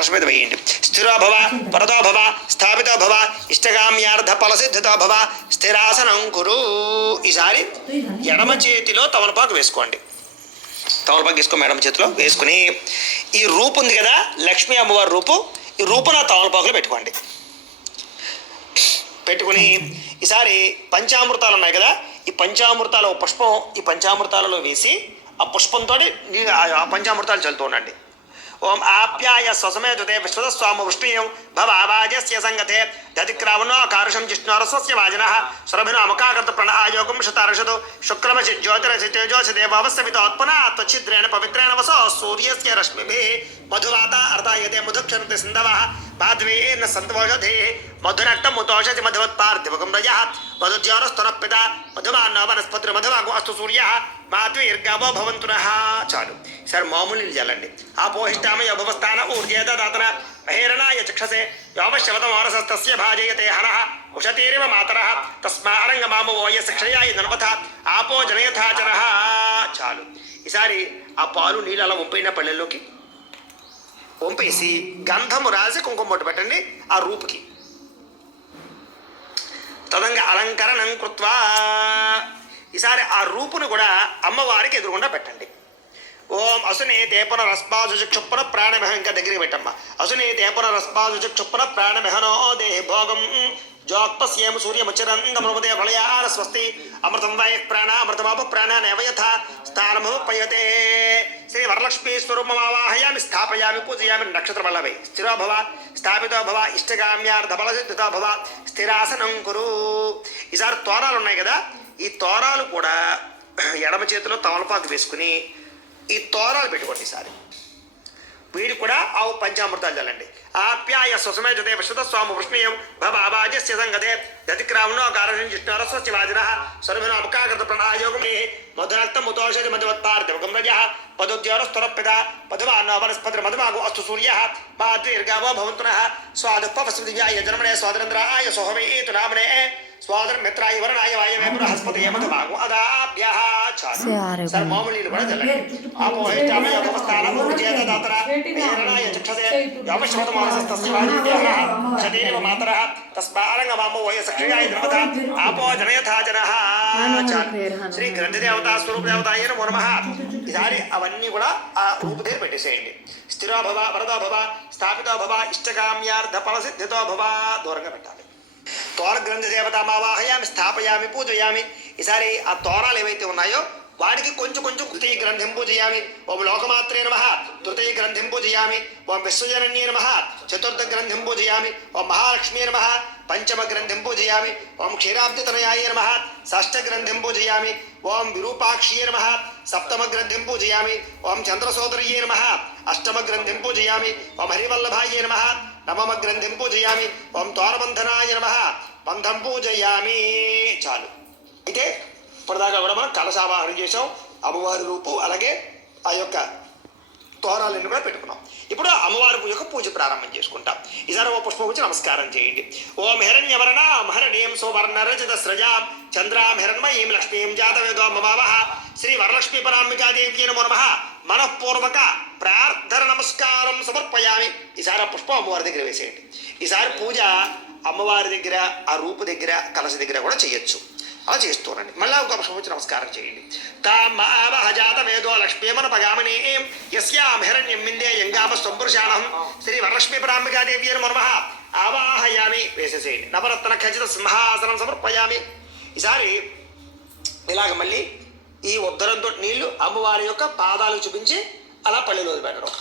కలశం మీద వేయండి. స్థిరో భవ, వరదో భవ, స్థాపితో భవ, ఇష్టకామ్యార్థ ఫలసిద్ధితో భవ, స్థిరాసనం కురు. ఈసారి ఎడమ చేతిలో తమలపాకు వేసుకోండి. తమలపాకు వేసుకో ఎడమ చేతిలో వేసుకుని ఈ రూపు ఉంది కదా లక్ష్మీ అమ్మవారి రూపు, ఈ రూపు నా తమలపాకులో పెట్టుకోండి. పెట్టుకుని ఈసారి పంచామృతాలు ఉన్నాయి కదా, ఈ పంచామృతాల పుష్పం ఈ పంచామృతాలలో వేసి ఆ పుష్పంతో ఆ పంచామృతాలు చల్లుతూ ఉండండి. ఓం ఆప్యాయ స్వసమేతుతే విశ్వస్వామ వృష్ణీయం భవాజస్య సంగతే దతిక్రావణో కారుషం జిష్ణోరస్వస్య వాజన సురభినో అముఖాకృత ప్రణ్ ఆయోగం శతార్షదు శుక్రమసి జ్యోతిరసి తేజోసి దేవవస్సవితోత్పన త్వచ్ఛిద్రేణ పవిత్రేణ వసో సూర్యస్య రశ్మిభిః మధువాత అర్ధాయతే మధుక్షరతి సింధవః మాధ్వేన సంతోషధే మధునక్తం ముతోషసి మధువత్పార్థివకం రజః మధుజ్యోరస్తునః మధుమాన్నో వనస్పతి మధువాగో అస్తు సూర్యః మాధ్వీర్గావో భవంతునః. చాలు. సరే మామూలు నీళ్ళు చల్లండి. ఆపోహిష్టామ యోభవస్థాన ఊర్జేత దాతన మహేరణాయ చక్షసే యోమశవతమోరసస్తస్య భాజయతే హరః ఉషతీరివ మాతరః తస్మారంగమామవోయ శిక్షయాయ ధనవథ ఆపో జనయథాచరః. చాలు. ఈసారి ఆ పాలు నీళ్ళు అలా వంపైన పళ్ళెల్లోకి వంపేసి గంధము రాసి కుంకుమ బొట్టు పెట్టండి ఆ రూపుకి. తదంగా అలంకరణం కృత్వా ఈసారి ఆ రూపును కూడా అమ్మవారికి ఎదురుగుండా పెట్టండి. ఓం అసునే తేపన రస్పాజుక్షుప్పన ప్రాణమెహ. ఇంకా దగ్గరికి పెట్టమ్మా. అసునే తేపన రస్పాజుక్షుప్పన ప్రాణమెహనో దేహి భోగం జోక్పస్యేమ సూర్యముచ్చరందమృదే ఫలయాన స్వస్తి అమృతం వై ప్రాణ అమృతమాప ప్రాణానేవయథ స్థానముపయతే. శ్రీ వరలక్ష్మీ స్వరూపమావాహయామి స్థాపయామి పూజయామి. నక్షత్రమల్లవై స్థిరో భవ, స్థాపితో భవ, ఇష్టకామ్యార్థ ఫలసిద్ధితో భవ, స్థిరాసనం కురు. ఈసారి తోరాలు ఉన్నాయి కదా, ఈ తోరాలు కూడా ఎడమ చేతిలో తమలపాకు వేసుకుని ఈ తోరాలు పెట్టుకోండి. ఈసారి వీడి కూడా ఆవు పంచామృతాలు చల్లండి. ఆప్యాయ స్వసమేజతే విశ్వస్వామ వృష్ణీయం భవాజస్య సంగతే దతిక్రావణో కారుషం జిష్ణోరస్వస్య వాజన సురభినో అముఖాకృత ప్రణ్ ఆయోగం మధునక్తం ముతోషసి మధువత్పార్థివకం రజః పదోద్యోరస్తురః మధుమాన్నో వనస్పతి మధుమాగో అస్తు సూర్యః మాధ్వీర్గావో భవంతునః స్వాదుపవస్విదివ్యాయ జన్మనే స్వాదరంధ్రాయ సోహవేతు నామనే స్వాదరం మిత్రాయ వరణాయ వాయవే బృహస్పతి మధుమాగో అదాభ్యః. చాలు. సర్ మామూలు నీళ్ళు కూడా చల్లండి. ఆపోహిష్టామ యోగవస్థాన ఊర్జేత దాతన మహేరణాయ చక్షసే యోమశవతమోరసస్తస్య భాజయతే హరః ఉషతీరివ మాతరః తస్మారంగమామవోయ శిక్షయాయ ధనవథ ఆపో జనయథాచరః. చాలు. శ్రీ గ్రంథదేవతా స్వరూప దేవతాయ నమో నమః. ఈసారి అవన్నీ కూడా ఆ రూపు దగ్గర పెట్టేసేయండి. స్థిరో భవ, వరదో భవ, స్థాపితో భవ, ఇష్టకామ్యార్థ ఫలసిద్ధితో భవ. దూరంగా పెట్టాలి. తోర గ్రంథ దేవతామావాహయామి స్థాపయామి పూజయామి. ఈసారి ఆ తోరాలు ఏవైతే ఉన్నాయో వాడికి కొంచెం కొంచెం తృతీయ గ్రంథిం పూజయామి. ఓం లోకమాత్రే నమః తృతీయ గ్రంథిం పూజయామి. ఓం విశ్వజనన్యే నమః చతుర్థ గ్రంథిం పూజయామి. ఓం మహాలక్ష్మీ నమః పంచమ గ్రంథిం పూజయామి. ఓం క్షీరాబ్దితనయాయ నమః షష్ఠ గ్రంథిం పూజయామి. ఓం విరూపాక్ష్యే నమః సప్తమ గ్రంథిం పూజయామి. ఓం చంద్రసోదర్యే నమః అష్టమ గ్రంథిం పూజయామి. ఓం హరివల్లభాయ నమః నవమ గ్రంథిం పూజయామి. ఓం తోరబంధనాయ నమః బంధం పూజయామి. చాలు. అయితే ఇప్పటిదాకా కూడా మనం కలశావాహనం చేసాం. అమ్మవారి రూపు అలాగే ఆ యొక్క తోరాలన్నీ కూడా పెట్టుకున్నాం. ఇప్పుడు అమ్మవారి యొక్క పూజ ప్రారంభం చేసుకుంటాం. ఈసారి ఓ పుష్ప పూజ నమస్కారం చేయండి. ఓం హిరణ్యవర్ణ మహరణీయం సువర్ణ రచిత స్రజాం చంద్రాం హిరణ్మయీం లక్ష్మీం జాతవేదో మమావహ. శ్రీ వరలక్ష్మీ పరాంబికాదేవ్యై నమో నమః. మనఃపూర్వక ప్రార్థన నమస్కారం సమర్పయామి. ఈసారి ఆ పుష్పం అమ్మవారి దగ్గర వేసేయండి. ఈసారి పూజ అమ్మవారి దగ్గర ఆ రూపు దగ్గర కలశ దగ్గర కూడా చేయొచ్చు. అలా చేస్తూనండి. మళ్ళీ ఒక పుష్పం వచ్చి నమస్కారం చేయండి. తామావహ జాతవేదో లక్ష్మీమన పగామని యస్యాం హిరణ్యం మిందే యంగామ సంపురుషాణం. శ్రీ వరలక్ష్మీ పరాంబికాదేవ్యై నమో నమః. ఆవాహయామి. వేసేసేయండి. నవరత్న ఖచ్చిత సింహాసనం సమర్పయామి. ఈసారి ఇలాగ మళ్ళీ ఈ ఉద్దరంతో నీళ్లు అమ్మవారి యొక్క పాదాలకు చూపించి అలా పళ్ళెలో పెట్టడం.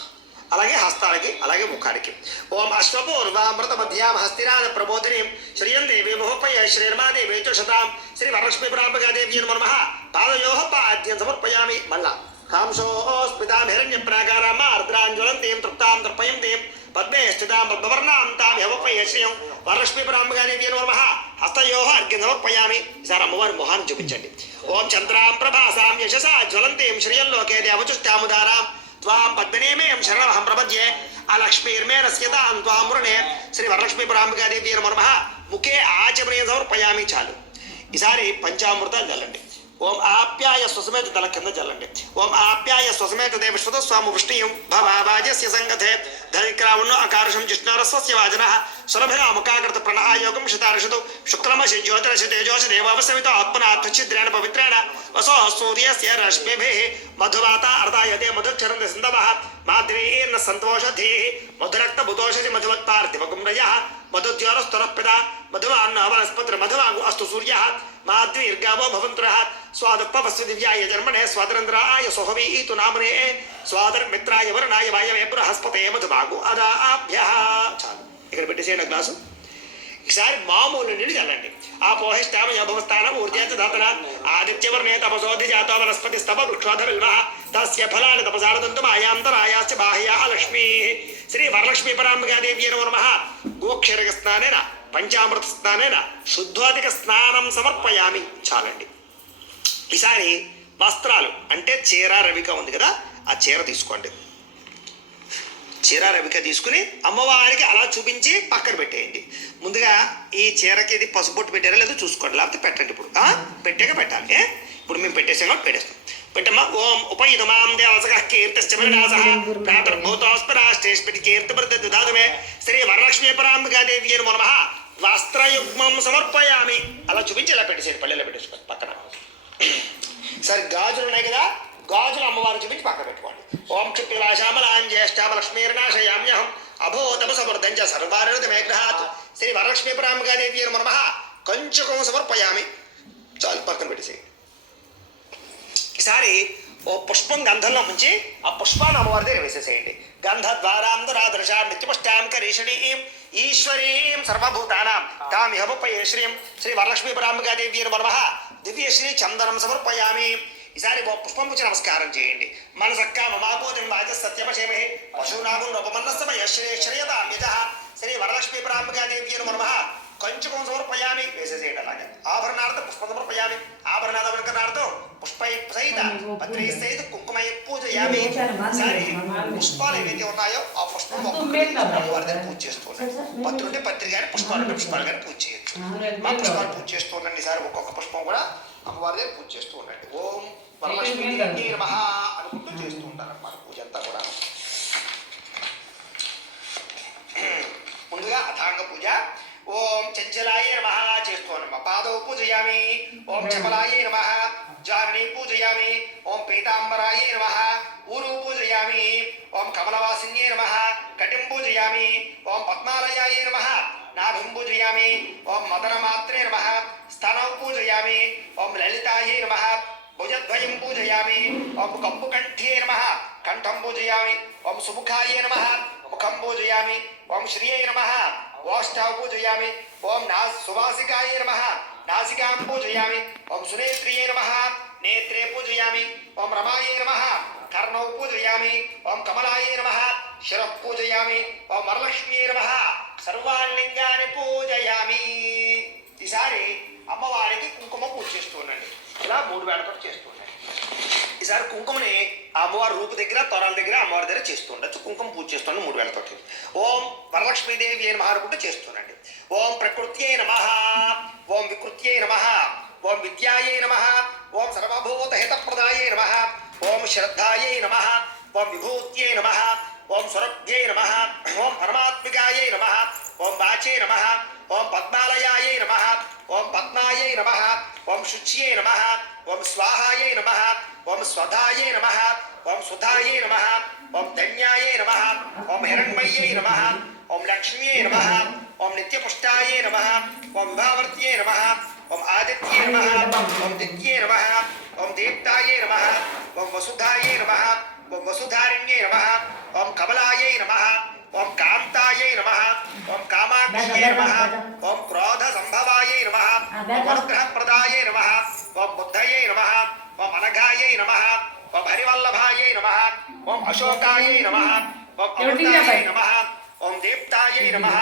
అలాగే హస్తాలకి అలాగే ముఖానికి. ఓం అశ్వపూర్వామృత మధ్యామ హస్తిరాన ప్రబోధిని శ్రియం దేవి మహోపయ శ్రీర్మాదేవి శతాం. శ్రీ వరలక్ష్మీ పరాంబికాదేవ్యై నమో నమః. పాదయో పాద్యం సమర్పయామి. మళ్ళా కాంశోస్మితాం హిరణ్య ప్రాకారామ అర్ద్రాంజ్వలంతీం తృప్తాం తృపయంతీం పద్మే స్థితాం పద్మవర్ణాం తాం హవపయ శ్రియం వరలక్ష్మీ పరాంబికాదేవ్యై నమో నమః. హస్తయో అర్ఘ్యం సమర్పయామి. ఈసారి అమ్మవారి మొహాన్ని చూపించండి. ఓం చంద్రాం ప్రభాసాం యశసా జ్వలంతీం శ్రియల్లోకే దేవచుష్టాముదారాం త్వాం పద్మనేమేం శరణమహం ప్రపద్యే అలక్ష్మీర్మే నశ్యతాం త్వాం మృణే. శ్రీ వరలక్ష్మీ పరాంబికాదేవ్యై నమో నమః. ముఖే ఆచమనీయ సమర్పయామి. చాలు. ఈసారి పంచామృతాలు చల్లండి. ఓం ఆప్యాయ స్వసమేత తల కింద చల్లండి. ఓం ఆప్యాయ స్వసమేత దేవశ్వత స్వామి వృష్ణీయం భవాజస్య సంగతే ధనిక్ర రావణ్ణు ఆకాశం జిష్ణురస్వస్య వాజనః సులభగా ముఖాకృత ప్రణాయోగం శతార్షతు శుక్లమసి జ్యోతిరసి తేజోసి దేవావసవిత ఆత్మనాథ్యఛిద్రేణ పవిత్రేణ వసో సూర్యస్య రశ్మిభిః మధువాత అర్ధాయతే మధుచ్చరంద సింధవః మాధ్వీర్న సంతోషధీః మధురక్త బుధోషసి మధువత్పార్థివగుమ్రయః మధుజ్యోరస్తురఃపిత మధువాన్న వనస్పతిర్ మధువాగు అస్తు సూర్యః మాధ్వీర్గావో భవంతురః స్వాదప్పవస్సు దివ్యాయ జన్మనే స్వాతంత్రాయ సోహవీతు నామనే స్వాదర్మిత్రాయ వరుణాయ వాయవే బృహస్పతే మధుమాగు అదాభ్యః. చాలు, ఇక్కడ పెట్టేసేయండి గ్లాసు. ఈసారి మామూలు నీళ్ళు చల్లండి. ఆ పోహిష్టామయోభవస్థానం ఊర్జేత దాతన ఆదిత్యవర్ణే తపసోధి జాతో వనస్పతి స్తవ వృక్షోధ విల్వః తస్య ఫలాని తపసారదంతు మాయాంతరాయాశ్చ బాహ్యా లక్ష్మీ. శ్రీ వరలక్ష్మీ పరాంబికాదేవ్యై నమః. గోక్షరక స్నానేన పంచామృత స్నానేన శుద్ధోధిక స్నానం సమర్పయామి. చాలండి. ఈసారి వస్త్రాలు అంటే చీర రవిక ఉంది కదా, ఆ చీర తీసుకోండి. చీర రవిక తీసుకుని అమ్మవారికి అలా చూపించి పక్కన పెట్టేయండి. ముందుగా ఈ చీరకి ఇది పసుపొట్టు పెట్టారా లేదో చూసుకోండి, లేకపోతే పెట్టండి. ఇప్పుడు పెట్టాక పెట్టాలి. ఇప్పుడు మేము పెట్టేసాం కాబట్టి పెట్టేస్తాం. పెట్టమ్మా. ఓం ఉపయుధమాం దేవసక కీర్తిశ్చమనాసః ప్రాతర్భూతోస్పరాష్టేష్పటి కీర్తిప్రదాదుమే శ్రీ వరలక్ష్మీ పరాంబికాదేవి నమః. వస్త్రయుగ్మం సమర్పయామి. అలా చూపించి ఇలా పెట్టేసేయండి, పల్లెలో పెట్టేసుకోండి పక్కన. సరే, గాజులు ఉన్నాయి కదా, గాజులు అమ్మవారు చూపించి పక్కన పెట్టుకోండి. ఓం క్షిప్రవాశామలాం జ్యేష్ఠామ లక్ష్మీర్నాశయామ్యహం అభోతమ సమర్థంచ సర్వారుదమేగ్రహాత్ శ్రీ వరలక్ష్మీ పరాంబికాదేవి నమః. కంచుకం సమర్పయామి. చాలు, పక్కన పెట్టేసేయండి. ఈసారి ఓ పుష్పం గంధంలో ముంచి ఆ పుష్పాన్ని అమ్మవారి దగ్గర వేసేసేయండి. గంధద్వారాంధరాదృశాం నిత్యపుష్టాం కరీషణీం ఈశ్వరీం సర్వభూతానాం తామిహపయేశ్రీం శ్రీ వరలక్ష్మీ పరాంబికాదేవి నమః. దివ్యశ్రీ చందనం సమర్పయామి. ఈసారి పుష్పం గురించి నమస్కారం చేయండి. మనసక్క మమాపోతి వాచ సత్యమేమే పశూనాగం రూపమన్నసమయ శ్రేయదామ్యజ శ్రీ వరలక్ష్మీ పరాంబికాదేవి నమః. కంచుకం సమర్పయామి. వేసేసేయండి. అలాగే ఆభరణార్థ పుష్పం సమర్పయామి. ఆభరణార్థం పుష్పై సహిత పత్రి సహిత కుంకుమై పూజయామి. సరే, పుష్పాలు ఏవైతే ఉన్నాయో ఆ పుష్పం అమ్మవారి దగ్గర పూజ చేస్తున్నాయి. పత్రి ఉంటే పత్రి కానీ పుష్పాలు ఉంటే పుష్పాలు కానీ పూజ చేయొచ్చు. మా పుష్పాలు పూజ చేస్తూ ఉండండి. ఈసారి ఒక్కొక్క పుష్పం కూడా అమ్మవారి దగ్గర పూజ చేస్తూ ఉండండి. ఓం వరలక్ష్మీ నమః అనుకుంటూ చేస్తూ ఉంటారు అన్నమాట పూజ అంతా కూడా. ముందుగా అథాంగ పూజ. ఓం చంచలాయ నమః చేస్తున్నాం. పాదౌ పూజయామి. ఓం చపలాయ నమః. జానని పూజయామి. ఓం పీతాంబరాయ నమః. ఊరు పూజయామి. ఓం కమలవాసిన్యే నమః. కటిం పూజయామి. ఓం పద్మాలయాయ నమః. నాభిం పూజయామి. ఓం మదనమాత్రే నమః. స్థనౌ పూజయామి. ఓం లలితాయ నమః. భుజద్వయం పూజయామి. ఓం కంఠే నమః. కంఠం పూజయామి. ఓం సుముఖాయ నమః. ముఖం పూజయామి. ఓం శ్రియై నమః. ఓష్ఠౌ పూజయామి. ఓం సువాసికాయ నమః. నాసికాం పూజయామి. ఓం సునేత్రియే నమః. నేత్రే పూజయామి. ఓం రమాయే నమః. కర్ణౌ పూజయామి. ఓం కమలాయే నమః. శిరః పూజయామి. ఓం వరలక్ష్మీ నమః. సర్వాలింగాన్ని పూజయామి. ఈసారి అమ్మవారికి కుంకుమ పూజ చేస్తూ ఉండండి. ఇలా 3 వేళతో చేస్తూ ఉండండి. ఈసారి కుంకుమని అమ్మవారి రూపు దగ్గర తొరాల దగ్గర అమ్మవారి దగ్గర చేస్తూ ఉండొచ్చు. కుంకుమ పూజ చేస్తుండే 3 వేళతో. ఓం వరలక్ష్మీదేవి అయిన మహారుకుంటూ చేస్తుండండి. ఓం ప్రకృత్యై నమః. ఓం వికృత్యై నమః. ఓం విద్యాయై నమః. ఓం సర్వభూత హితప్రదాయై నమః. ఓం శ్రద్ధాయై నమః. ఓం విభూత్యై నమః. ఓం సురభ్యై నమః. ఓం పరమాత్మికాయై నమః. ఓం వాచై నమః. ఓం పద్మాలయాయై నమః. ఓం పద్మాయై నమః. ఓం శుచ్యై నమః. ఓం స్వాహాయై నమః. ఓం స్వధాయై నమః. ఓం సుధాయై నమః. ఓం ధన్యాయై నమః. ఓం హిరణ్మయ్యై నమః. ఓం లక్ష్మ్యై నమః. ఓం నిత్యపుష్టాయై నమః. ఓం విభావర్త్యై నమః. ఓం ఆదిత్యై నమః. ఓం దిత్యై నమః. ఓం దీప్తాయై నమః. ఓం వసుధాయై నమః. ఓం వసుధారిణ్యై నమః. ఓం కమలాయై నమః. ఓం కాంతాయై నమః. ఓం కామాక్షియై నమః. ఓం క్రోధ సంభవాయై నమః. ఓం అనుగ్రహప్రదాయై నమః. ఓం బుద్ధయై నమః. ఓం అనఘాయై నమః. ఓం హరివల్లభాయై నమః. ఓం అశోకాయై నమః. ఓం అమృతాయై నమః. ఓం దీప్తాయై నమః.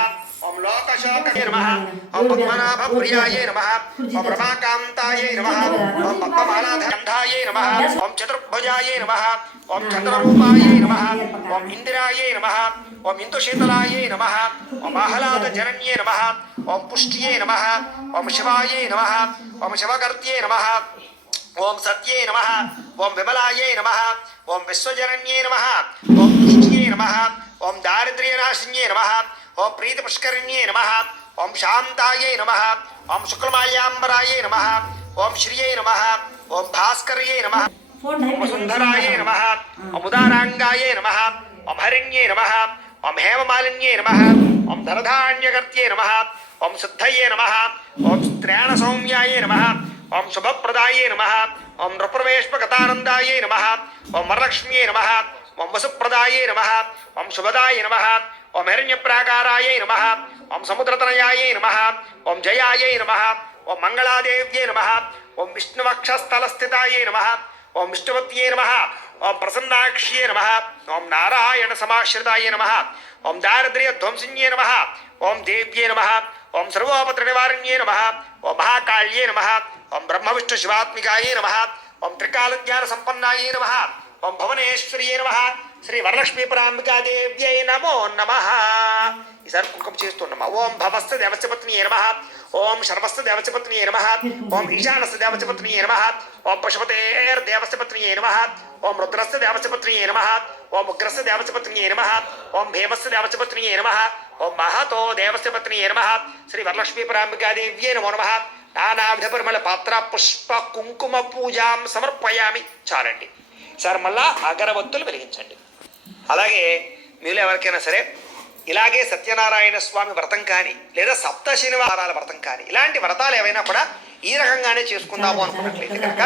ఓం లోకశోకాయ నమః. ఓం పద్మనాభప్రియాయై నమః. ఓం రమాకాంతాయై నమః. ఓం పద్మమాలాధండాయై నమః. ఓం చతుర్భుజాయై నమః. ఓం చంద్రరూపాయై నమః. ఓం ఇందిరాయై నమః. ఓం ఇందుశీతలాయై నమః. ఓం ఆహ్లాదజనన్యై నమః. ఓం పుష్ట్యై నమః. ఓం శివాయై నమః. ఓం శివకర్త్యై నమః. ఓం సత్యే నమ, ఓం విమలాయే నమ, ఓం విశ్వజనన్యే నమ, ఓం పుష్ట్యే నమ, ఓం దారిద్ర్యనాశిన్యే నమ, ఓం ప్రీతి పుష్కరిణ్యే నమ, ఓం శాంతాయే నమ, ఓం శుక్లమాల్యాంబరాయే నమ, ఓం శ్రియే నమ, ఓం భాస్కర్యే నమ, ఓం వసుంధరాయే నమ, ఓం ఉదారాంగాయే నమ, ఓం హరిణ్యే నమ, ఓం హేమమాలిన్యే నమ, ఓం ధనధాన్యకర్త్యే నమ, ఓం శుద్ధయే నమ, ఓం త్రేణ సౌమ్యాయే నమ, ఓం శుభప్రదాయే నమ, ఓం నృప్రవేష్పగతానందాయే నమ, ఓం వరలక్ష్మ్యే నమ, ఓం వసుప్రదాయే నమ, ఓం శుభదాయ నమ, ఓం హిరణ్యప్రాకారాయే నమ, ఓం సముద్రతనయాయే నమ, ఓం జయాయే నమ, ఓం మంగళాదేవ్యే నమ, ఓం విష్ణువక్షస్థలస్థితాయే నమ, ఓం విష్ణువత్యే నమ, ఓం ప్రసన్నాక్ష్యే నమ, ఓం నారాయణ సమాశ్రితాయే నమ, ఓం దారిద్ర్యధ్వంసిన్యే నమ, ఓం దేవ్యే నమ, ఓం సర్వోపత్రనివారిణ్యే నమ, ఓం మహాకాళ్యే నమ, ఓం బ్రహ్మ విష్ణు శివాత్మికాయే నమ, ఓం త్రికాలజ్ఞాన సంపన్నాయే నమ, ఓం భువనేశ్వర్యే నమ, శ్రీ వరలక్ష్మీ పరాంబికాదేవ్యై నమో నమ. ఈసారి కుంకుమ చేస్తున్నామా. ఓం భవస్థ దేవస్యపత్నియే నమ, ఓం శర్వస్థ దేవస్యపత్నియే నమ, ఓం ఈశానస్థ దేవస్యపత్నియే నమ, ఓం పశుపతేర్దేవస్యపత్నియే నమ, ఓం రుద్రస్థ దేవస్యపత్నియే నమ, ఓం ఉగ్రస్థ దేవస్యపత్నియే నమ, ఓం భీమస్థ దేవస్యపత్నియే నమ, ఓం మహతో దేవస్యపత్నియే నమ, శ్రీ వరలక్ష్మీ పరాంబికాదేవ్యై నమో నమ. నానావిధ పరిమళ పాత్ర పుష్ప కుంకుమ పూజాం సమర్పయామి. చాలండి. సార్ మళ్ళా అగరవత్తులు వెలిగించండి. అలాగే మీలో ఎవరికైనా సరే ఇలాగే సత్యనారాయణ స్వామి వ్రతం కానీ లేదా సప్త శనివారాల వ్రతం కానీ ఇలాంటి వ్రతాలు ఏవైనా కూడా ఈ రకంగానే చేసుకుందాము అనుకున్నట్లయితే కనుక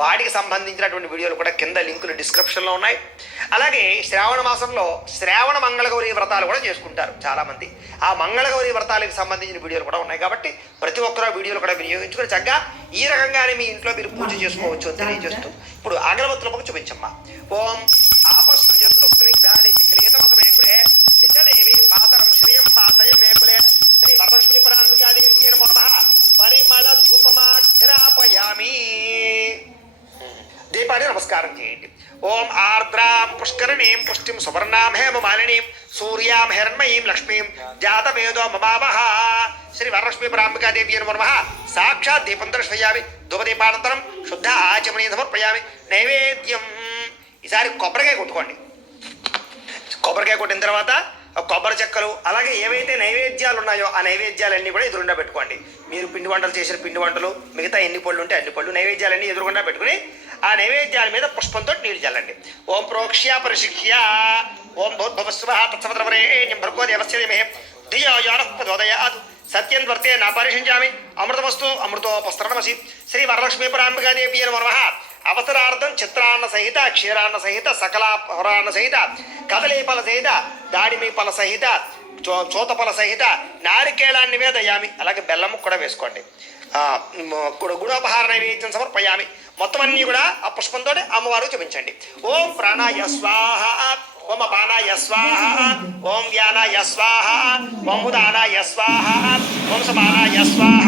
వాటికి సంబంధించినటువంటి వీడియోలు కూడా కింద లింకులు డిస్క్రిప్షన్లో ఉన్నాయి. అలాగే శ్రావణ మాసంలో శ్రావణ మంగళగౌరి వ్రతాలు కూడా చేసుకుంటారు చాలామంది. ఆ మంగళగౌరి వ్రతాలకు సంబంధించిన వీడియోలు కూడా ఉన్నాయి. కాబట్టి ప్రతి ఒక్కరూ వీడియోలు కూడా వినియోగించుకొని చక్కగా ఈ రకంగానే మీ ఇంట్లో మీరు పూజ చేసుకోవచ్చు అని తెలియజేస్తూ ఇప్పుడు అగరవత్తుల పక్క చూపించమ్మా. ఓం ఆపస్సృజంతు స్నిగ్ధాని చిక్లేతమసమే గృహే యజదేవి మాతరం శ్రియం వాసయ మేకులే శ్రీ వరలక్ష్మీ పరాంబికాదేవ్యై నమో నమః. పరిమళ ధూపమాగ్రాపయామి. దీపాన్ని నమస్కారం చేయండి. ఓం ఆర్ద్రాం పుష్కరిణీం పుష్టిం సువర్ణాం హేమమాలినీం సూర్యాం హిరణ్మయీం లక్ష్మీం జాతవేదో మమావహ. శ్రీ వరలక్ష్మీ పరాంబికాదేవ్యై నమో నమః. సాక్షాత్ దీపం దర్శయామి. ధూపదీపానంతరం శుద్ధ ఆచమనీయం సమర్పయామి. నైవేద్యం. ఈసారి కొబ్బరికాయ కొట్టుకోండి. కొబ్బరికాయ కొట్టిన తర్వాత కొబ్బరి చెక్కలు అలాగే ఏవైతే నైవేద్యాలు ఉన్నాయో ఆ నైవేద్యాలన్నీ కూడా ఎదురుండా పెట్టుకోండి. మీరు పిండి వంటలు చేసిన పిండి వంటలు మిగతా ఎన్ని పళ్ళు ఉంటే అన్ని పళ్ళు నైవేద్యాలన్నీ ఎదురుగుండా పెట్టుకుని ఆ నైవేద్యాల మీద పుష్పంతో నీళ్ళు చల్లండి. ఓం ప్రోక్ష్య పరిశిక్ష్య ఓం భూర్భువస్సువః తత్సవితుర్వరేణ్యం భర్గో దేవస్య ధీమహి ధియో యో నః ప్రచోదయాత్. సత్యం వర్తే నా పరిశించామి. అమృతమస్తు అమృతోపస్తరణమసి. శ్రీ వరలక్ష్మీ పరాంబికాదేవ్యై నమో నమః. అవసరార్థం చిత్రాన్న సహిత క్షీరాన్న సహిత సకలాపరాన్న సహిత కదలీఫల సహిత దాడిమి ఫల సహిత చోతఫల సహిత నారికేళాన్ని వేదయామి. అలాగే బెల్లము కూడా వేసుకోండి. గుణోపహార నైవేద్యం సమర్పయామి. మొత్తం అన్నీ కూడా ఆ పుష్పంతో అమ్మవారు చూపించండి. ఓం ప్రాణాయ స్వాహ, ఓం అపానాయ స్వాహ, ఓం వ్యానాయ స్వాహ, ఓం ఉదానాయ స్వాహ, ఓం సమానాయ స్వాహ.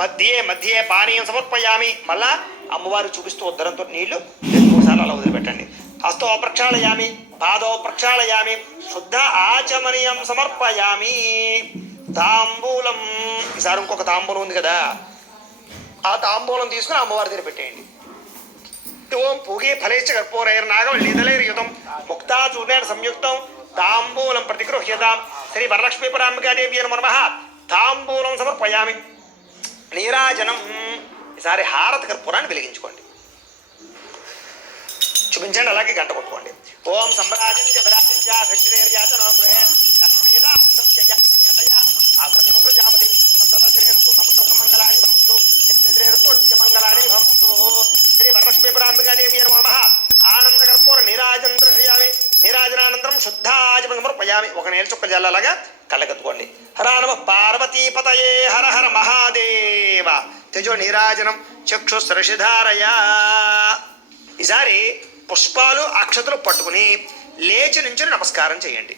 మధ్యే మధ్యే పానీయం సమర్పయామి. మళ్ళా అమ్మవారు చూపిస్తూ ఉద్దరంతో నీళ్లు 2-3 సార్లు అలా వదిలిపెట్టండి. హస్తో ప్రక్షాళయామి, పాదో ప్రక్షాళయామి, శుద్ధ ఆచమనీయం సమర్పయామి. తాంబూలం. ఈసారి ఇంకొక తాంబూలం ఉంది కదా, ఆ తాంబూలం తీసుకుని అమ్మవారి దగ్గర పెట్టేయండి. ఓం పూగే ఫలైశ్చ కర్పూరైర్నాగవల్లీదలైర్యుతం ముక్తా చూర్ణేన సంయుక్తం తాంబూలం ప్రతిగృహ్యతాం. శ్రీ వరలక్ష్మీ పరాంబికాదేవ్యై నమో నమః. తాంబూలం సమర్పయామి. నీరాజనం. ఈసారి హారతి కర్పూరాన్ని వెలిగించుకోండి. చూపించండి. అలాగే గంట కొట్టుకోండి. ఓం సంభరాజం జగరాజం గృహే లక్ష్మీదా మంగళాని భవంతు మంగళాని భవంతు. శ్రీ వరలక్ష్మీ పరాంబికాదేవ్యై నమో నమః. ఆనంద కర్పూర నీరాజనం దర్శయామి. నీరాజనానంతరం శుద్ధాజనం సమర్పయామి. ఒక నేల చుక్క జల్లలాగా కళ్ళకెత్తుకోండి. హర నమ పార్వతీపతయే హర హర మహాదేవ. తేజో నీరాజనం చక్షుస్రషిధారయా. ఈసారి పుష్పాలు అక్షతలు పట్టుకుని లేచి నుంచి నమస్కారం చేయండి.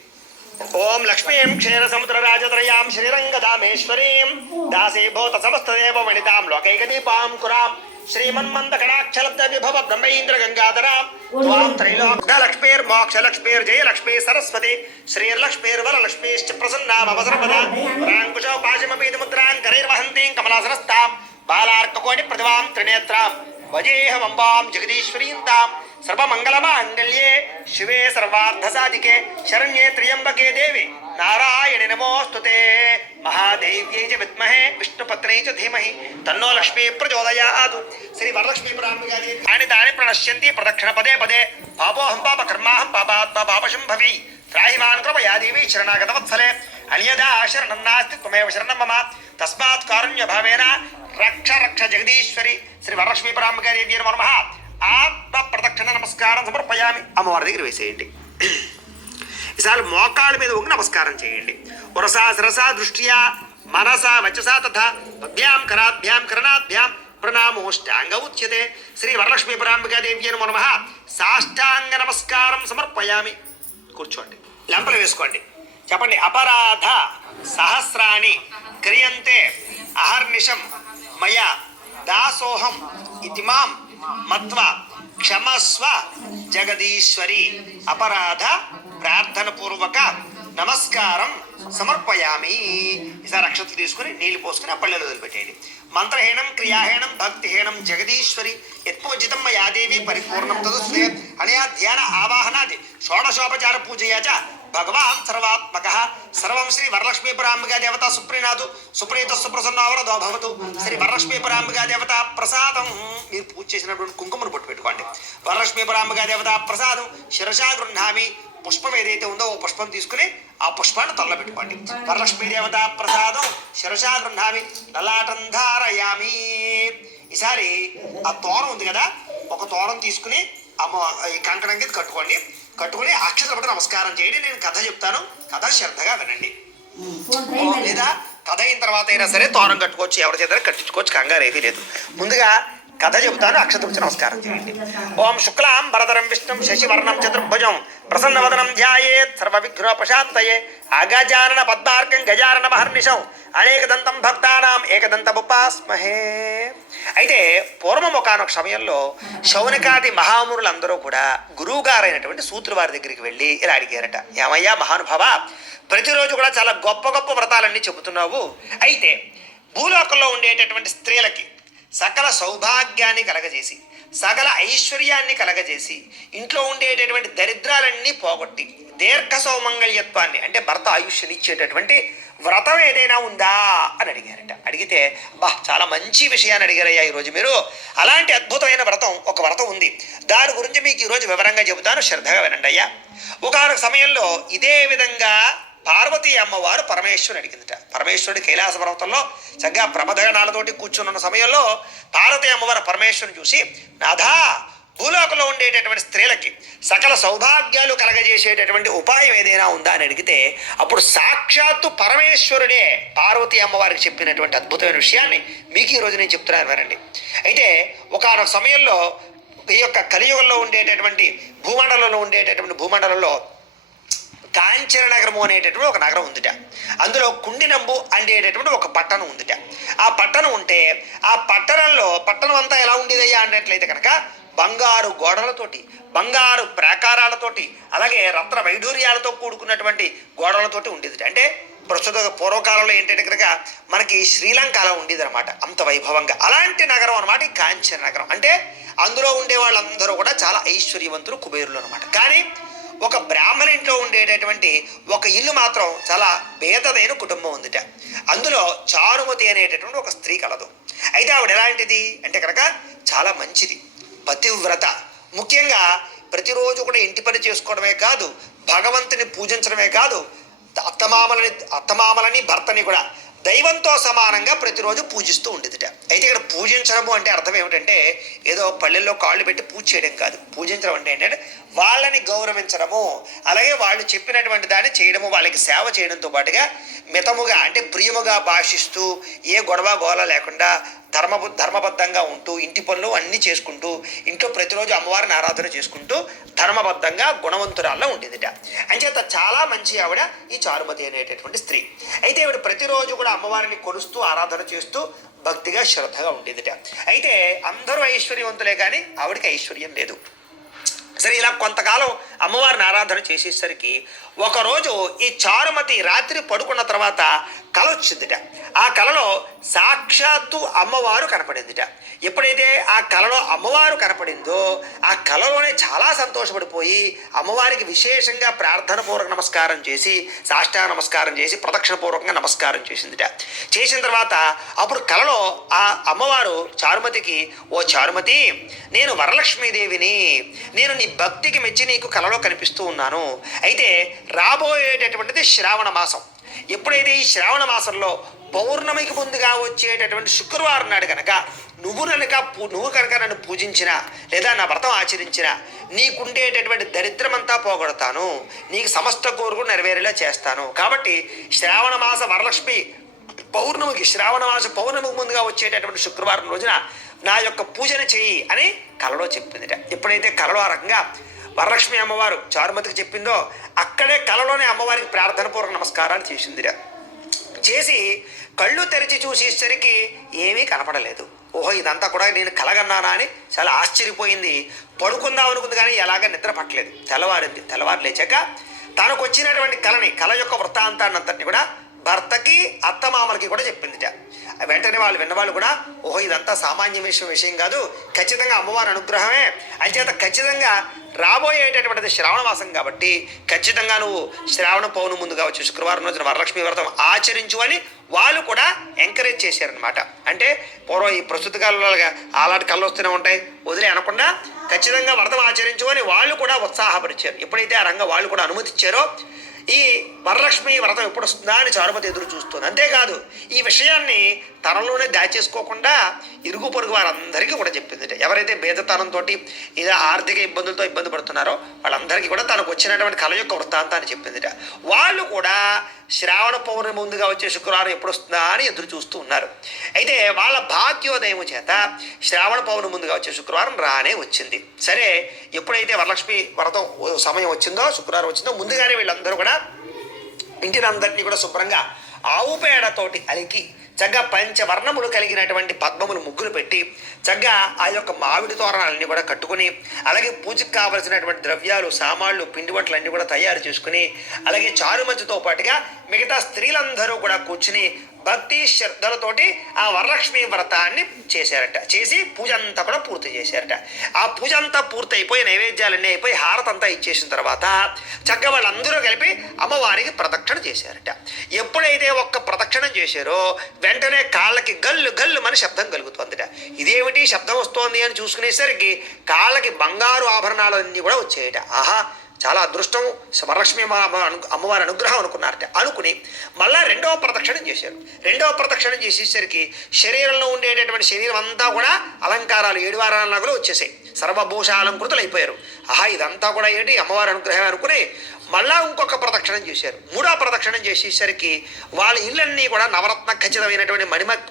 ఓం లక్ష్మీం క్షీర సముద్ర రాజత్రయాం శ్రీరంగదామేశ్వరీం దాసీభూత సమస్తదేవ వనితాం లోకైకదీపాం కురాం శ్రీమన్మంద కటాక్షలబ్ధ విభవ బ్రహ్మేంద్ర గంగాధరాం త్వాం త్రైలోక లక్ష్మీర్ మోక్ష లక్ష్మీర్ జయ లక్ష్మీ సరస్వతి శ్రీర్లక్ష్మీర్ వరలక్ష్మీశ్చ ప్రసన్నామవసర్వదా ప్రాంకుశో పాశమపీతి ముద్రాం కరైర్వహంతీం కమలాసనస్తాం బాలార్కకోటి ప్రతిభాం త్రినేత్రాం వజేహమంబాం జగదీశ్వరీం తాం సర్వమంగళమాంగళ్యే శివే సర్వార్థసాధికే శరణ్యే త్ర్యంబకే దేవి నారాయణి నమోస్తుతే మహాదేవ్యై చ విద్మహే విష్ణుపత్న్యై చ ధీమహి తన్నో లక్ష్మీ ప్రచోదయాత్. శ్రీ వరలక్ష్మీ ప్రారంభగాది తాని తాని ప్రణశ్యంతి ప్రదక్షిణ పదే పదే పాపోహం పాప కర్మాహం పాపాత్మ పాపశంభవి త్రాహిమాన్ కృపయా దేవి శరణాగతవత్సలే అన్యదా శరణం నాస్తి త్వమేవ శరణం మమ తస్మాత్ కారుణ్య భావేన రక్ష రక్ష జగదీశ్వరి. శ్రీ వరలక్ష్మీ ప్రారంభగాదేవ్యై నమః. ఆత్మ ప్రదక్షిణ నమస్కారం సమర్పయామి. అమ్మవారి దగ్గర వేసేయండి. ఈసారి మోకాళ్ళ మీద ఉంగి నమస్కారం చేయండి. ఉరసా శిరసా దృష్ట్యా మనసా వచసా తథా పద్భ్యాం కరాభ్యాం కరణాభ్యాం ప్రణామోష్టాంగ ఉచ్యతే. శ్రీ వరలక్ష్మీ ప్రారంభగాదేవ్యై నమః. సాష్టాంగ నమస్కారం సమర్పయామి. కూర్చోండి, లెంపలు వేసుకోండి, చెప్పండి. అపరాధ సహస్రాణి క్రియంతే అహర్నిశం మయా దాసోహం ఇతి మాం మత్వా క్షమస్వ జగదీశ్వరి. అపరాధ ప్రార్థన పూర్వక నమస్కారం సమర్పయామి. ఈసారి అక్షతలు తీసుకుని నీళ్లు పోసుకుని ఆ పళ్ళెలు వదిలిపెట్టేయండి. మంత్రహీనం క్రియాహీనం భక్తిహీనం జగదీశ్వరి యత్పూజితం మయాదేవి పరిపూర్ణం తదుస్వే అనయా ధ్యాన ఆవాహనాది షోడశోపచార పూజయా చ భగవాన్ సర్వాత్మక. సర్వం శ్రీ వరలక్ష్మీ పరాంబికా దేవత సుప్రీనాథు సుప్రీత సుప్రసన్నవరదో భవతు. శ్రీ వరలక్ష్మీ పరాంబికా దేవత ప్రసాదం. మీరు పూజ చేసినటువంటి కుంకుమను పొట్టు పెట్టుకోండి. వరలక్ష్మీ పరాంబికా దేవత ప్రసాదం శిరసా గృహ్ణామి. పుష్పం ఏదైతే ఉందో ఓ పుష్పం తీసుకుని ఆ పుష్పాన్ని తల్ల పెట్టుకోండి. వరలక్ష్మీ దేవత ప్రసాదం శిరసా గృహ్ణామి లలాటం ధారయామి. ఈసారి ఆ తోరం ఉంది కదా, ఒక తోరం తీసుకుని ఈ కంకణం కింద కట్టుకోండి. కట్టుకుని అక్షతలు పట్టి నమస్కారం చేయండి. నేను కథ చెప్తాను, కథ శ్రద్ధగా వినండి. లేదా కథ అయిన తర్వాత అయినా సరే తోరం కట్టుకోవచ్చు, ఎవరి చేత కట్టించుకోవచ్చు, కంగారు ఏమీ లేదు. ముందుగా కథ చెబుతాను, అక్షత వచ్చి నమస్కారం చేయండి. ఓం శుక్లాం వరదరం విష్ణుం శశివర్ణం చతుర్భుజం ప్రసన్నవదనం ధ్యాయేత్ సర్వవిఘ్నోపశాంతయే అగజానన పద్మార్కం గజానన మహర్నిశం అనేకదంతం భక్తానాం ఏకదంతముపాస్మహే. అయితే పూర్వం ఒకనొక సమయంలో శౌనకాది మహామునులందరూ కూడా గురువుగారైనటువంటి సూత్రుల వారి దగ్గరికి వెళ్ళి ఇలా అడిగారట, ఏమయ్యా మహానుభావ, ప్రతిరోజు కూడా చాలా గొప్ప గొప్ప వ్రతాలన్నీ చెబుతున్నావు. అయితే భూలోకంలో ఉండేటటువంటి స్త్రీలకి సకల సౌభాగ్యాన్ని కలగజేసి సకల ఐశ్వర్యాన్ని కలగజేసి ఇంట్లో ఉండేటటువంటి దరిద్రాలన్నీ పోగొట్టి దీర్ఘ సౌమంగళ్యత్వాన్ని అంటే భర్త ఆయుష్యనిచ్చేటటువంటి వ్రతం ఏదైనా ఉందా అని అడిగారట. అడిగితే చాలా మంచి విషయాన్ని అడిగారయ్యా ఈరోజు మీరు. అలాంటి అద్భుతమైన వ్రతం ఒక వ్రతం ఉంది, దాని గురించి మీకు ఈరోజు వివరంగా చెబుతాను, శ్రద్ధగా వినండి అయ్యా. ఒకనొక సమయంలో ఇదే విధంగా పార్వతీ అమ్మవారు పరమేశ్వరుని అడిగిందట. పరమేశ్వరుడి కైలాస పర్వతంలో చక్కగా ప్రమదగణాలతోటి కూర్చున్న సమయంలో పార్వతీ అమ్మవారు పరమేశ్వరుని చూసి, నాథా, భూలోకంలో ఉండేటటువంటి స్త్రీలకి సకల సౌభాగ్యాలు కలగజేసేటటువంటి ఉపాయం ఏదైనా ఉందా అని అడిగితే అప్పుడు సాక్షాత్తు పరమేశ్వరుడే పార్వతీ అమ్మవారికి చెప్పినటువంటి అద్భుతమైన విషయాన్ని మీకు ఈరోజు నేను చెప్తున్నాను వినండి. అయితే ఒకనొక సమయంలో ఈ యొక్క కలియుగంలో ఉండేటటువంటి భూమండలంలో కాంచన నగరము అనేటటువంటి ఒక నగరం ఉందిట. అందులో కుండినంబు అనేటటువంటి ఒక పట్టణం ఉందిట. ఆ పట్టణం ఉంటే ఆ పట్టణం అంతా ఎలా ఉండేదయ్యా అన్నట్లయితే కనుక బంగారు గోడలతోటి, బంగారు ప్రాకారాలతోటి, అలాగే రత్న వైఢూర్యాలతో కూడుకున్నటువంటి గోడలతోటి ఉండేది. అంటే ప్రస్తుత పూర్వకాలంలో ఏంటంటే కనుక మనకి శ్రీలంక అలా ఉండేది అనమాట, అంత వైభవంగా. అలాంటి నగరం అనమాట ఈ కాంచన నగరం. అంటే అందులో ఉండే వాళ్ళందరూ కూడా చాలా ఐశ్వర్యవంతులు, కుబేరులు అనమాట. కానీ ఒక బ్రాహ్మణ ఇంట్లో ఉండేటటువంటి ఒక ఇల్లు మాత్రం చాలా పేదదైన కుటుంబం ఉందిట. అందులో చారుమతి అనేటటువంటి ఒక స్త్రీ కలదు. అయితే ఆవిడ ఎలాంటిది అంటే కనుక చాలా మంచిది, పతివ్రత. ముఖ్యంగా ప్రతిరోజు కూడా ఇంటి పని చేసుకోవడమే కాదు, భగవంతుని పూజించడమే కాదు, అత్తమామలని భర్తని కూడా దైవంతో సమానంగా ప్రతిరోజు పూజిస్తూ ఉండేదిట. అయితే ఇక్కడ పూజించడము అంటే అర్థం ఏమిటంటే ఏదో పల్లెల్లో కాళ్ళు పెట్టి పూజ చేయడం కాదు. పూజించడం అంటే ఏంటంటే వాళ్ళని గౌరవించడము, అలాగే వాళ్ళు చెప్పినటువంటి దాన్ని చేయడము, వాళ్ళకి సేవ చేయడంతో పాటుగా మితముగా అంటే ప్రియముగా భాషిస్తూ ఏ గొడవ గోల లేకుండా ధర్మబద్ధంగా ఉంటూ ఇంటి పనులు అన్నీ చేసుకుంటూ ఇంట్లో ప్రతిరోజు అమ్మవారిని ఆరాధన చేసుకుంటూ ధర్మబద్ధంగా గుణవంతురాల్లో ఉండేదిట. అంచేత చాలా మంచి ఆవిడ ఈ చారుమతి అనేటటువంటి స్త్రీ. అయితే ఆవిడ ప్రతిరోజు కూడా అమ్మవారిని కొలుస్తూ ఆరాధన చేస్తూ భక్తిగా శ్రద్ధగా ఉండేదిట. అయితే అందరూ ఐశ్వర్యవంతులే కానీ ఆవిడకి ఐశ్వర్యం లేదు. సరే, ఇలా కొంతకాలం అమ్మవారిని ఆరాధన చేసేసరికి ఒకరోజు ఈ చారుమతి రాత్రి పడుకున్న తర్వాత కళ వచ్చిందిట. ఆ కళలో సాక్షాత్తు అమ్మవారు కనపడిందిట. ఎప్పుడైతే ఆ కళలో అమ్మవారు కనపడిందో ఆ కళలోనే చాలా సంతోషపడిపోయి అమ్మవారికి విశేషంగా ప్రార్థన పూర్వక నమస్కారం చేసి సాష్టాంగ నమస్కారం చేసి ప్రదక్షిణ పూర్వకంగా నమస్కారం చేసిందిట. చేసిన తర్వాత అప్పుడు కళలో ఆ అమ్మవారు చారుమతికి, ఓ చారుమతి, నేను వరలక్ష్మీదేవిని, నేను నీ భక్తికి మెచ్చి నీకు కళలో కనిపిస్తూ ఉన్నాను. అయితే రాబోయేటటువంటిది శ్రావణ మాసం. ఎప్పుడైతే ఈ శ్రావణ మాసంలో పౌర్ణమికి ముందుగా వచ్చేటటువంటి శుక్రవారం నాడు కనుక నువ్వు కనుక నన్ను పూజించినా లేదా నా వ్రతం ఆచరించినా నీకుండేటటువంటి దరిద్రమంతా పోగొడతాను, నీకు సమస్త కోరికలు నెరవేరేలా చేస్తాను. కాబట్టి శ్రావణ మాస వరలక్ష్మి శ్రావణ మాస పౌర్ణమికి ముందుగా వచ్చేటటువంటి శుక్రవారం రోజున నా యొక్క పూజన చెయ్యి అని కలలో చెప్పిందిట. ఎప్పుడైతే కలలో ఆ రకంగా వరలక్ష్మి అమ్మవారు చారుమతికి చెప్పిందో అక్కడే కలలోనే అమ్మవారికి ప్రార్థన పూర్వక నమస్కారాలు చేసిందిరా. చేసి కళ్ళు తెరిచి చూసేసరికి ఏమీ కనపడలేదు. ఓహో, ఇదంతా కూడా నేను కలగన్నానా అని చాలా ఆశ్చర్యపోయింది. పడుకుందాం అనుకుంది కానీ ఎలాగ నిద్ర పట్టలేదు. తెల్లవారింది. తెల్లవారు లేచాక తనకు వచ్చినటువంటి కళ యొక్క వృత్తాంతాన్ని అంతటిని కూడా భర్తకి అత్తమామలకి కూడా చెప్పిందిట. వెంటనే వాళ్ళు విన్నవాళ్ళు కూడా, ఓహో, ఇదంతా సామాన్య విషయం కాదు, ఖచ్చితంగా అమ్మవారి అనుగ్రహమే, అంచేత ఖచ్చితంగా రాబోయేటటువంటిది శ్రావణ మాసం కాబట్టి ఖచ్చితంగా నువ్వు శ్రావణ పౌర్ణమి ముందుగా వచ్చి శుక్రవారం రోజున వరలక్ష్మి వ్రతం ఆచరించు అని వాళ్ళు కూడా ఎంకరేజ్ చేశారనమాట. అంటే పూర్వం ఈ ప్రస్తుత కాలంలో అలాంటి కళ్ళు వస్తూనే ఉంటాయి, వదిలే అనకుండా ఖచ్చితంగా వ్రతం ఆచరించు అని వాళ్ళు కూడా ఉత్సాహపరిచారు. ఎప్పుడైతే ఆ రంగం వాళ్ళు కూడా అనుమతిచ్చారో ఈ వరలక్ష్మి వ్రతం ఎప్పుడు వస్తుందా అని చారుమతి ఎదురు చూస్తుంది. అంతేకాదు ఈ విషయాన్ని తనలోనే దాచేసుకోకుండా ఇరుగు పొరుగు వారందరికీ కూడా చెప్పింది. ఎవరైతే భేదతనంతో ఇలా ఆర్థిక ఇబ్బందులతో ఇబ్బంది పడుతున్నారో వాళ్ళందరికీ కూడా తనకు వచ్చినటువంటి కళ యొక్క వృత్తాంతాన్ని చెప్పిందిట. వాళ్ళు కూడా శ్రావణ పౌర్ణమి ముందుగా వచ్చే శుక్రవారం ఎప్పుడు వస్తుందా అని ఎదురు చూస్తూ ఉన్నారు. అయితే వాళ్ళ భాగ్యోదయం చేత శ్రావణ పౌర్ణమి ముందుగా వచ్చే శుక్రవారం రానే వచ్చింది. సరే, ఎప్పుడైతే వరలక్ష్మి వ్రతం సమయం వచ్చిందో, శుక్రవారం వచ్చిందో, ముందుగానే వీళ్ళందరూ కూడా ఇంటినందరినీ కూడా శుభ్రంగా ఆవు పేడతోటి అలికి చక్కగా పంచవర్ణములు కలిగినటువంటి పద్మములు ముగ్గులు పెట్టి చక్కగా ఆ యొక్క మామిడి తోరణాలన్నీ కూడా కట్టుకుని, అలాగే పూజకు కావలసినటువంటి ద్రవ్యాలు, సామాన్లు, పిండి వంటలు అన్నీ కూడా తయారు చేసుకుని, అలాగే చారుమతితో పాటుగా మిగతా స్త్రీలందరూ కూడా కూర్చుని భక్తి శ్రద్ధలతోటి ఆ వరలక్ష్మి వ్రతాన్ని చేశారట. చేసి పూజ అంతా కూడా పూర్తి చేశారట. ఆ పూజ అంతా పూర్తయిపోయి నైవేద్యాలన్నీ అయిపోయి హారతంతా ఇచ్చేసిన తర్వాత చక్కగా వాళ్ళందరూ కలిపి అమ్మవారికి ప్రదక్షిణ చేశారట. ఎప్పుడైతే ఒక్క ప్రదక్షిణం చేశారో వెంటనే కాళ్ళకి గల్లు గల్లు అని శబ్దం కలుగుతుందిట. ఇదేమిటి శబ్దం వస్తోంది అని చూసుకునేసరికి కాళ్ళకి బంగారు ఆభరణాలు అన్నీ కూడా వచ్చాయట. ఆహా, చాలా అదృష్టం, వరలక్ష్మి అమ్మవారి అనుగ్రహం అనుకున్నారట. అనుకుని మళ్ళా రెండవ ప్రదక్షిణం చేశారు. రెండవ ప్రదక్షిణం చేసేసరికి శరీరంలో ఉండేటటువంటి శరీరం అంతా కూడా అలంకారాలు 7 వారాల కూడా వచ్చేసాయి. సర్వభూష అలంకృతులు అయిపోయారు. ఆహా, ఇదంతా కూడా ఏంటి అమ్మవారి అనుగ్రహం అనుకుని మళ్ళా ఇంకొక ప్రదక్షిణం చేశారు. మూడవ ప్రదక్షిణం చేసేసరికి వాళ్ళ ఇళ్ళన్నీ కూడా నవరత్న ఖచ్చితమైనటువంటి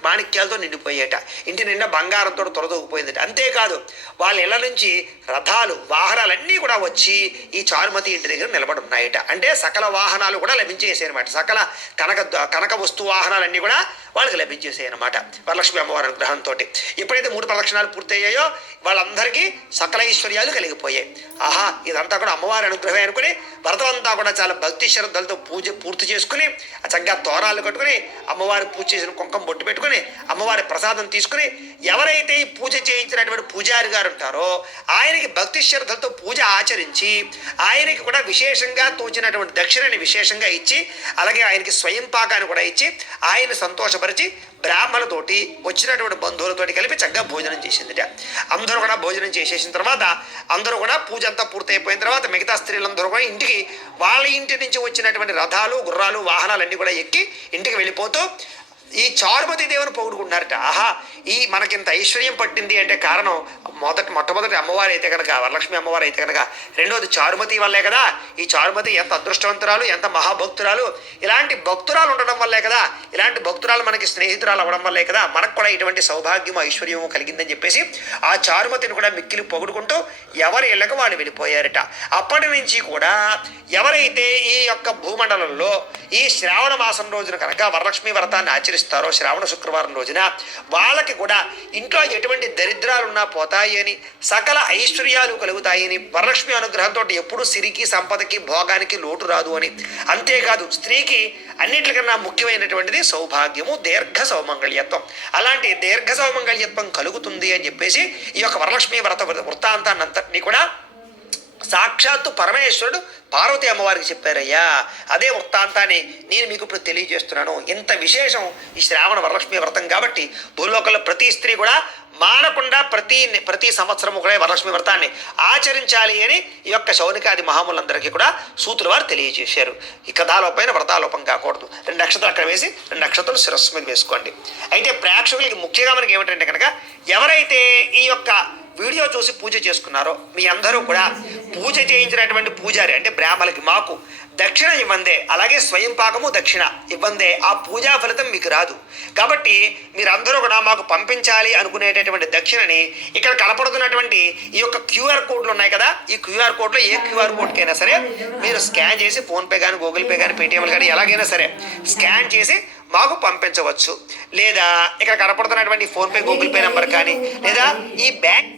మాణిక్యాలతో నిండిపోయేట. ఇంటి నిండా బంగారంతో తొలదొగిపోయిందట. అంతేకాదు వాళ్ళ ఇళ్ళ నుంచి రథాలు, వాహనాలన్నీ కూడా వచ్చి ఈ చారుమతి ఇంటి దగ్గర నిలబడి ఉన్నాయట. అంటే సకల వాహనాలు కూడా లభించేసాయి అనమాట. సకల కనక వస్తు వాహనాలన్నీ కూడా వాళ్ళకి లభించేసాయి అనమాట వరలక్ష్మి అమ్మవారి అనుగ్రహంతో. ఎప్పుడైతే 3 ప్రదక్షిణాలు పూర్తయ్యాయో వాళ్ళందరికీ సకల ఐశ్వర్యాలు కలిగిపోయాయి. ఆహా, ఇదంతా కూడా అమ్మవారి అనుగ్రహమే అనుకుని వ్రతమంతా కూడా చాలా భక్తి శ్రద్ధలతో పూజ పూర్తి చేసుకుని చక్కగా తోరాలు కట్టుకుని అమ్మవారి పూజ చేసిన కుంకుమ బొట్టు పెట్టుకుని అమ్మవారి ప్రసాదం తీసుకుని ఎవరైతే ఈ పూజ చేయించినటువంటి పూజారి గారు ఉంటారో ఆయనకి భక్తి శ్రద్ధలతో పూజ ఆచరించి ఆయనకి కూడా విశేషంగా తోచినటువంటి దక్షిణని విశేషంగా ఇచ్చి, అలాగే ఆయనకి స్వయం పాకాన్ని కూడా ఇచ్చి ఆయన సంతోషపరిచి బ్రాహ్మణులతోటి వచ్చినటువంటి బంధువులతోటి కలిపి చక్కగా భోజనం చేసిందిట. అందరూ కూడా భోజనం చేసేసిన తర్వాత అందరూ కూడా పూజ అంతా పూర్తయిపోయిన తర్వాత మిగతా స్త్రీలందరూ కూడా ఇంటికి వాళ్ళ ఇంటి నుంచి వచ్చినటువంటి రథాలు, గుర్రాలు, వాహనాలన్నీ కూడా ఎక్కి ఇంటికి వెళ్ళిపోతూ ఈ చారుమతి దేవుని పొగుడుకుంటున్నారట. ఆహా, ఈ మనకింత ఐశ్వర్యం పట్టింది అంటే కారణం మొట్టమొదటి అమ్మవారు అయితే కనుక వరలక్ష్మి అమ్మవారు అయితే కనుక, రెండోది చారుమతి వల్లే కదా. ఈ చారుమతి ఎంత అదృష్టవంతురాలు, ఎంత మహాభక్తురాలు. ఇలాంటి భక్తురాలు ఉండడం వల్లే కదా, ఇలాంటి భక్తురాలు మనకి స్నేహితురాలు అవ్వడం వల్లే కదా మనకు కూడా ఇటువంటి సౌభాగ్యము ఐశ్వర్యము కలిగిందని చెప్పేసి ఆ చారుమతిని కూడా మిక్కిలి పొగుడుకుంటూ ఎవరి ఇళ్ళకు వాళ్ళు వెళ్ళిపోయారట. అప్పటి నుంచి కూడా ఎవరైతే ఈ యొక్క భూమండలంలో ఈ శ్రావణ మాసం రోజున కనుక వరలక్ష్మి వ్రతాన్ని ఆచరిస్తారో, శ్రావణ శుక్రవారం రోజున వాళ్ళకి కూడా ఇంట్లో ఎటువంటి దరిద్రాలున్నా పోతాయి అని, సకల ఐశ్వర్యాలు కలుగుతాయని, వరలక్ష్మి అనుగ్రహంతో ఎప్పుడు సిరికి, సంపదకి, భోగానికి లోటు రాదు అని, అంతేకాదు స్త్రీకి అన్నిటికన్నా ముఖ్యమైనటువంటిది సౌభాగ్యము, దీర్ఘ సౌమంగళ్యత్వం. అలాంటి దీర్ఘ సౌమంగళ్యత్వం కలుగుతుంది అని చెప్పేసి ఈ యొక్క వరలక్ష్మీ వృత్తాంతాన్ని అంతటినీ కూడా సాక్షాత్తు పరమేశ్వరుడు పార్వతీ అమ్మవారికి చెప్పారయ్యా. అదే వృత్తాంతాన్ని నేను మీకు ఇప్పుడు తెలియజేస్తున్నాను. ఇంత విశేషం ఈ శ్రావణ వరలక్ష్మి వ్రతం కాబట్టి భూలోకంలో ప్రతి స్త్రీ కూడా మానకుండా ప్రతి సంవత్సరము కూడా వరలక్ష్మి వ్రతాన్ని ఆచరించాలి అని ఈ యొక్క శౌనికాది మహాములందరికీ కూడా సూతుల వారు తెలియజేశారు. ఈ కథాలోపైన వ్రతాలోపం కాకూడదు. 2 నక్షత్రాలు అక్కడ వేసి 2 నక్షత్రాలు శిరస్సు మీద వేసుకోండి. అయితే ప్రేక్షకులకి ముఖ్యంగా మనకి ఏమిటంటే కనుక ఎవరైతే ఈ యొక్క వీడియో చూసి పూజ చేసుకున్నారో మీ అందరూ కూడా పూజ చేయించినటువంటి పూజారి అంటే బ్రాహ్మణులకి మాకు దక్షిణ ఇవ్వందే, అలాగే స్వయం పాకము దక్షిణ ఇవ్వందే ఆ పూజా ఫలితం మీకు రాదు. కాబట్టి మీరందరూ కూడా మాకు పంపించాలి అనుకునేటటువంటి దక్షిణని ఇక్కడ కనపడుతున్నటువంటి ఈ యొక్క క్యూఆర్ కోడ్లు ఉన్నాయి కదా, ఈ క్యూఆర్ కోడ్లో ఏ క్యూఆర్ కోడ్కైనా సరే మీరు స్కాన్ చేసి ఫోన్పే కానీ గూగుల్ పే కానీ పేటిఎంలు కానీ ఎలాగైనా సరే స్కాన్ చేసి మాకు పంపించవచ్చు. లేదా ఇక్కడ కనపడుతున్నటువంటి ఫోన్పే గూగుల్ పే నెంబర్ కానీ లేదా ఈ బ్యాంక్